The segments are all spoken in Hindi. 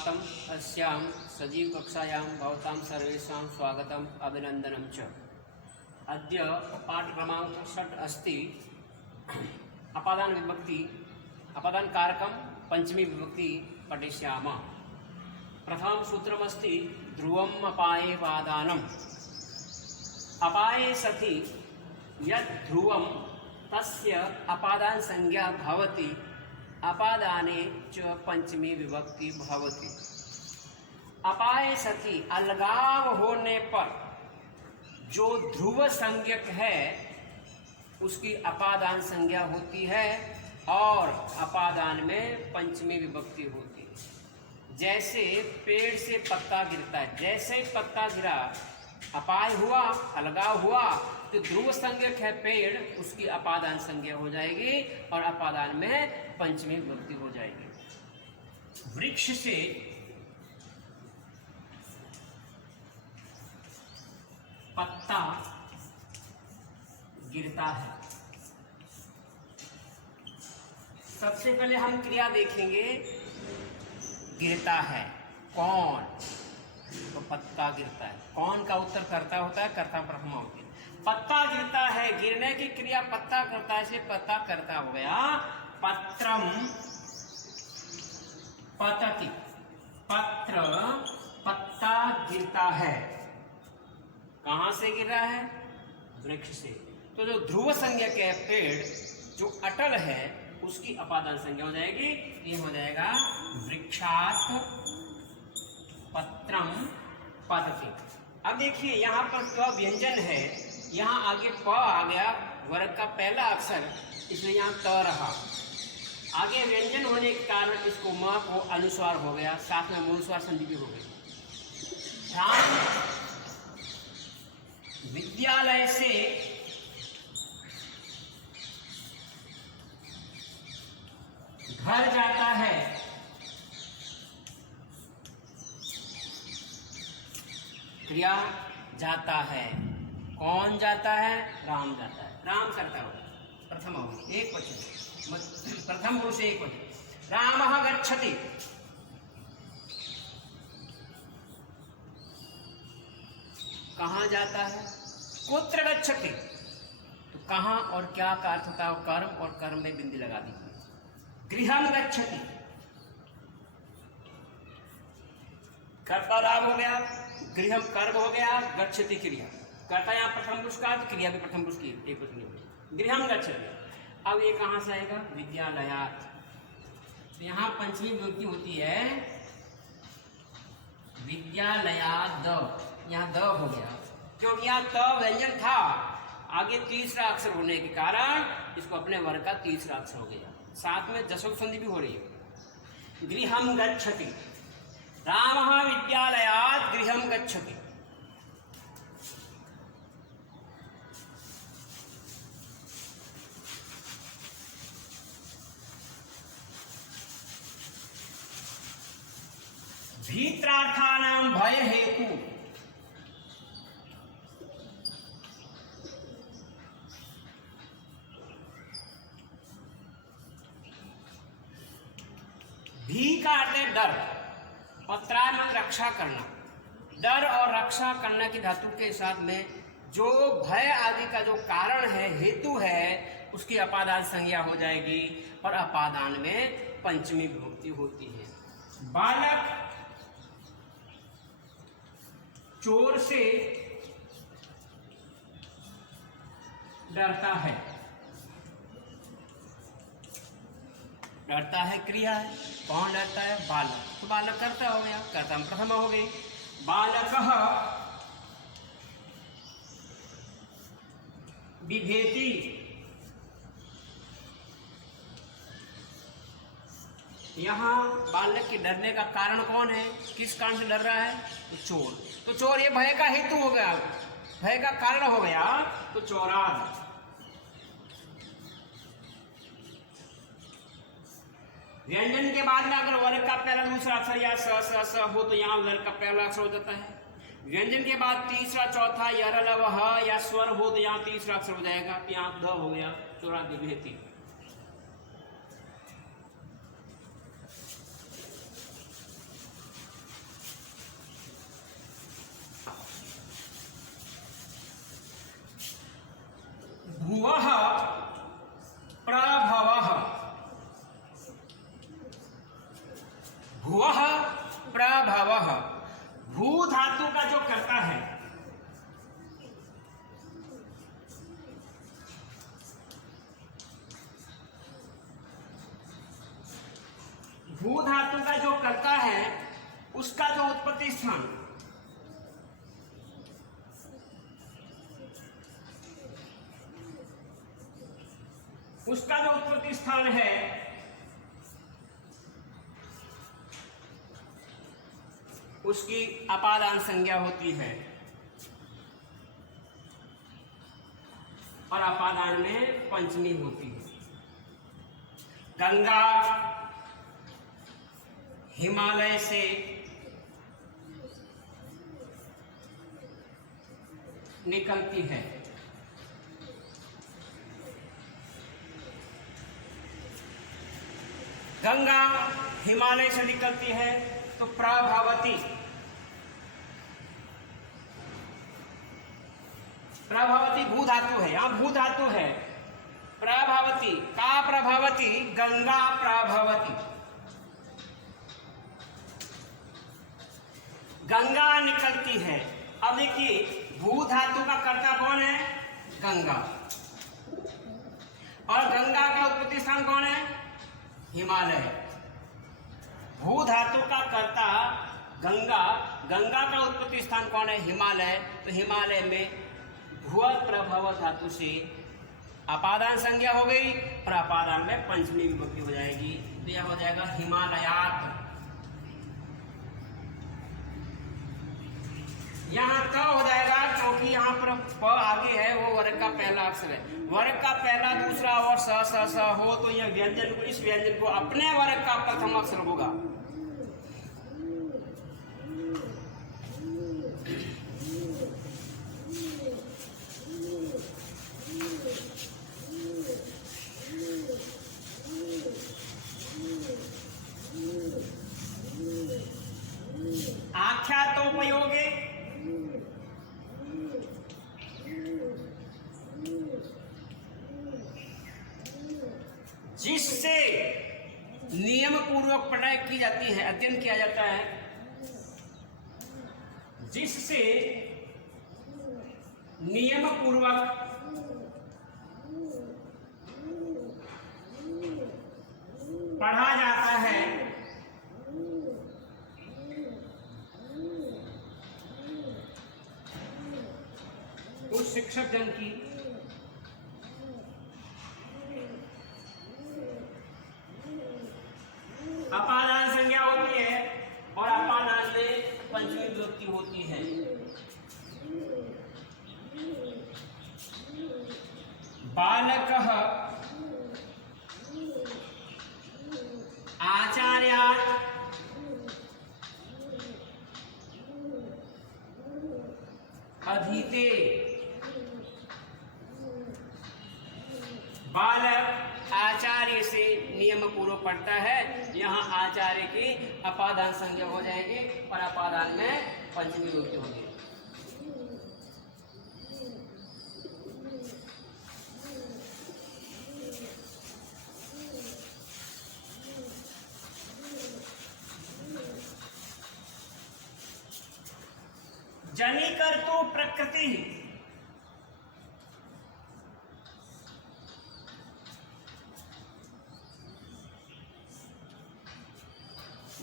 सुप्रभातम अस्यां सजीव कक्षायां भवतां सर्वेषां स्वागतम् अभिनन्दनं च। अद्य पाठ क्रमांक 6 अस्ति अपादान विभक्ति अपादान कारकं पंचमी विभक्ति पठिष्यामः। प्रथमं सूत्रमस्ति ध्रुवम् अपाये वादानम्। अपाये सति यत् ध्रुवं तस्य अपादान संज्ञा भवति, अपादाने च पंचमी विभक्ति भवति। अपाये सति अलगाव होने पर जो ध्रुव संज्ञक है उसकी अपादान संज्ञा होती है और अपादान में पंचमी विभक्ति होती है। जैसे पेड़ से पत्ता गिरता है, जैसे पत्ता गिरा अपाय हुआ, अलगाव हुआ, तो ध्रुव संज्ञक है पेड़, उसकी अपादान संज्ञा हो जाएगी और अपादान में पंचमी विभक्ति हो जाएगी। वृक्ष से पत्ता गिरता है। सबसे पहले हम क्रिया देखेंगे, गिरता है कौन, तो पत्ता गिरता है। कौन का उत्तर कर्ता होता है, कर्ता प्रथमा होती है। पत्ता गिरता है, गिरने की क्रिया पत्ता करता है, इसलिए पत्ता कर्ता हो गया। पत्रम पतति, पत्र पत्ता गिरता है। कहां से गिर रहा है? वृक्ष से। तो जो ध्रुव संज्ञक है पेड़, जो अटल है, उसकी अपादान संज्ञा हो जाएगी, ये हो जाएगा वृक्षात् पत्रम पतति। अब देखिए यहाँ पर क व्यंजन है, यहाँ आगे प आ गया, वर्ग का पहला अक्षर, इसलिए यहाँ त रहा। आगे व्यंजन होने के कारण इसको म को अनुस्वार हो गया, साथ में मूलस्वार संधि भी हो गई। राम विद्यालय से घर जाता है। क्रिया जाता है, कौन जाता है? राम जाता है। राम करता होगा, प्रथम होगी, एक वचन, प्रथम पुरुष एक वचन। रामः गच्छति, कहाँ जाता है? कुत्र गच्छति, तो कहाँ और क्या का अर्थ होता है? कर्म, और कर्म में बिंदी लगा दी। गृहं गच्छति, कर्ता राम हो गया, गृहम कर्म हो गया, गच्छति क्रिया। कर्ता यहाँ प्रथम पुरुष का, क्रिया भी प्रथम पुरुष की, एक वचन होगी। गृहम गच्छति। अब ये कहाँ से आएगा? विद्यालयात्। तो यहाँ पंचमी विभक्ति होती है विद्यालयात् द, यहाँ द हो गया, क्योंकि यहाँ त व्यंजन था, आगे तीसरा अक्षर होने के कारण इसको अपने वर्ग का तीसरा अक्षर हो गया, साथ में जसोक संधि भी हो रही है। गृहम गच्छति, रामः विद्यालयात् गृहं गच्छति। भीत्रार्थानां भय हेतु, भी का अर्थ है डर, पत्रान रक्षा करना। डर और रक्षा करना की धातु के साथ में जो भय आदि का जो कारण है, हेतु है, उसकी अपादान संज्ञा हो जाएगी और अपादान में पंचमी विभक्ति होती है। बालक चोर से डरता है। डरता है क्रिया है, कौन डरता है? बालक। तो बालक कर्ता हो गया, कर्ता प्रथम हो गई। बालकः बिभेति, यहाँ बालक के डरने का कारण कौन है? किस कारण से डर रहा है? तो चोर। तो चोर ये भय का हेतु हो गया, भय का कारण हो गया, तो चोराद। व्यंजन के बाद में अगर वर्ग का पहला दूसरा अक्षर या स हो तो यहाँ वर्ग का पहला अक्षर हो जाता है। व्यंजन के बाद तीसरा चौथा यर लव ह या स्वर हो तो यहाँ तीसरा अक्षर हो जाएगा, तो यहाँ द हो गया, चोरा विभेति। भू धातु का जो कर्ता है उसका जो उत्पत्ति स्थान, उसका जो उत्पत्ति स्थान है उसकी अपादान संज्ञा होती है और अपादान में पंचमी होती है। गंगा हिमालय से निकलती है। गंगा हिमालय से निकलती है तो प्रभावती, प्रभावती भू धातु है, यहां भू धातु है। प्रभावती का प्रभावती, गंगा प्रभावती, गंगा निकलती है। अब देखिए भू धातु का कर्ता कौन है? गंगा। और गंगा का उत्पत्ति स्थान कौन है? हिमालय। भू धातु का कर्ता गंगा, गंगा का उत्पत्ति स्थान कौन है? हिमालय। तो हिमालय में भू प्रभव धातु से अपादान संज्ञा हो गई और अपादान में पंचमी विभक्ति हो जाएगी, तो यह हो जाएगा हिमालयात। यहाँ क हो जाएगा क्योंकि यहाँ पर प आगे है, वो वर्ग का पहला अक्षर है। वर्ग का पहला, दूसरा और स हो तो यह व्यंजन को, इस व्यंजन को अपने वर्ग का प्रथम अक्षर होगा। आख्यातोपयोगे जिससे नियम पूर्वक पढ़ाई की जाती है, अध्ययन किया जाता है, जिससे नियम पूर्वक पढ़ा जाता है, उस शिक्षक जन की अपादान संज्ञा होती है और अपादान में पंचमी विभक्ति होती है। बालकः आचार्यात् अधीते। बालक आचार्य से नियम पूर्वक पढ़ता है, यहाँ आचार्य की अपादान संज्ञा हो जाएगी और अपादान में पंचमी विभक्ति होगी। जनिकर्तु प्रकृति,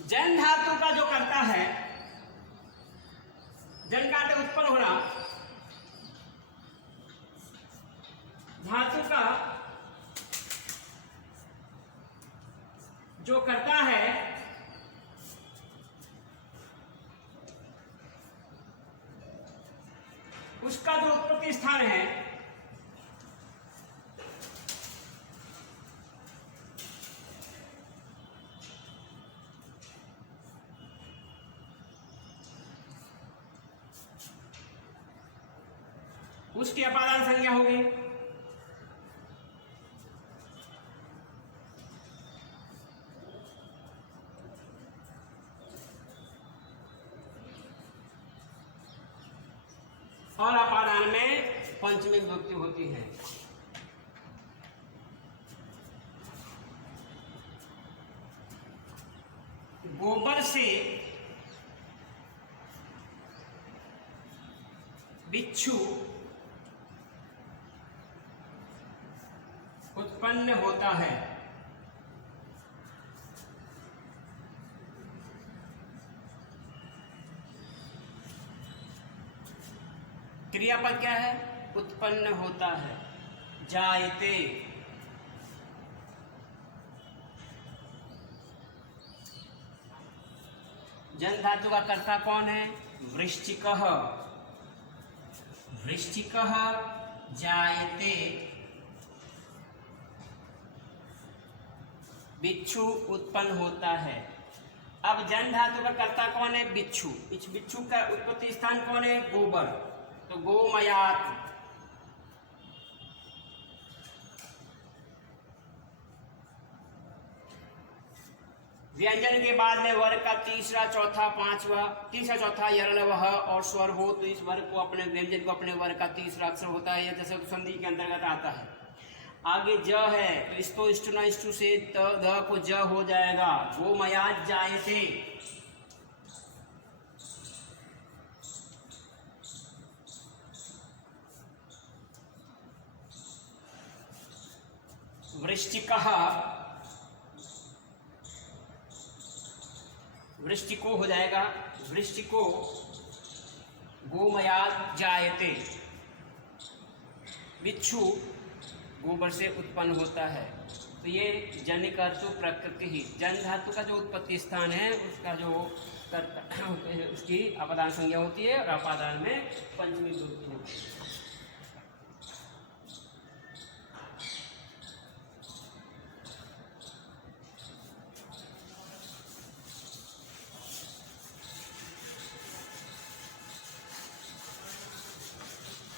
जन धातु का जो करता है, जन का उत्पन्न होना, धातु का जो करता है उसका जो उत्पत्ति स्थान है उसकी अपादान संज्ञा होगी। और अपादान में पंचमी विभक्ति होती है। गोबर से बिच्छू उत्पन्न होता है। क्रियापद क्या है? उत्पन्न होता है, जायते। जन धातु का कर्ता कौन है? वृश्चिकः। वृश्चिकः जायते, बिच्छू उत्पन्न होता है। अब जन धातु का कर्ता कौन है? बिच्छू। इस बिच्छू का उत्पत्ति स्थान कौन है? गोबर। तो गोमयात्। व्यंजन के बाद में वर्ग का तीसरा, चौथा, पांचवा, तीसरा चौथा यरणवः और स्वर हो तो इस वर्ग को अपने व्यंजन को अपने वर्ग का तीसरा अक्षर होता है, जैसे संधि के अंतर्गत आता है। आगे ज है तो इसको इष्टु न इष्टु से द को ज हो जाएगा, गोमयात् जायते। वृश्चिकः, वृश्चिको हो जाएगा, वृश्चिको गोमयात् जायते। बिच्छू गोबर से उत्पन्न होता है। तो ये जनि कर्तु प्रकृति ही, जन धातु का जो उत्पत्ति स्थान है उसका जो उसकी अपादान संज्ञा होती है और अपादान में पंचमी विभक्ति होती है।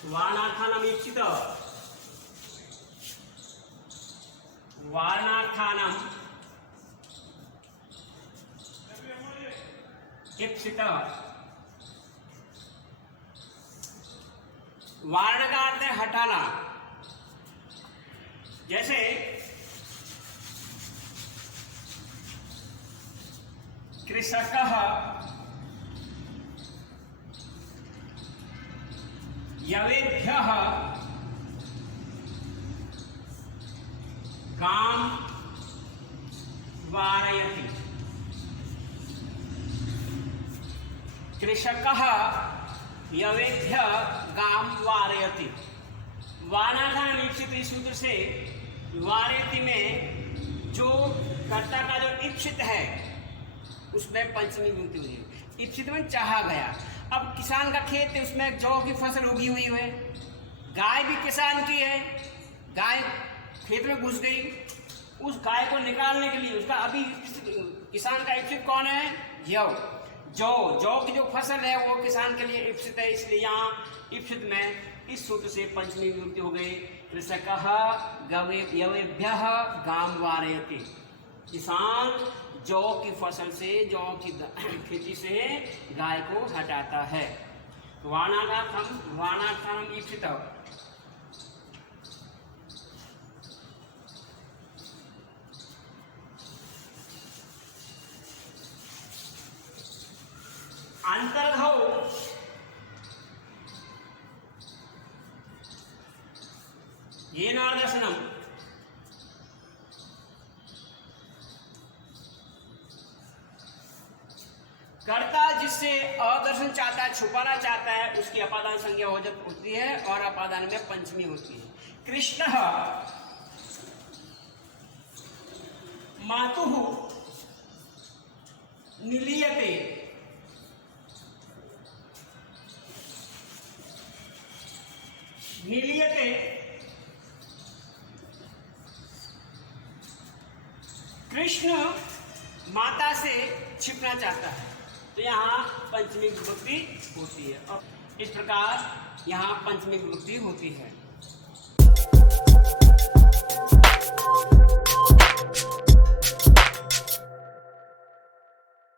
वार्णार्थानाम ईप्सित, वार्णार्थानाम ईप्सित। वार्ण का अर्थ है हटाना। जैसे कृषकः यवेभ्यः गां वारयति। कृषकः यवेभ्यः गां वारयति। वार्णार्थानाम ईप्सित इस सूत्र से वारयति में जो कर्ता का जो ईप्सित है उसमें पंचमी विभक्ति हुई है। ईप्सित में चाहा गया। अब किसान का खेत है, उसमें जौ की फसल उगी हुई है, गाय भी किसान की है, गाय खेत में घुस गई, उस गाय को निकालने के लिए उसका अभी किसान का ईप्सित कौन है? जौ। जौ, जौ की जो फसल है वो किसान के लिए ईप्सित है, इसलिए यहाँ ईप्सित में इस सूत्र से पंचमी विभक्ति हो गई। कृषकः यवेभ्यः गां वारयति। किसान जौ की फसल से, जौ की खेती से गाय को हटाता है। वार्णार्थानाम ईप्सित। अंतर्घौ येनादर्शनम, कर्ता जिससे अदर्शन चाहता है, छुपाना चाहता है, उसकी अपादान संज्ञा हो जब होती है और अपादान में पंचमी होती है। कृष्णः मातुः निलीयते। निलीयते कृष्ण माता से छिपना चाहता है, तो यहाँ पंचमी विभक्ति होती है। और इस प्रकार यहाँ पंचमी विभक्ति होती है।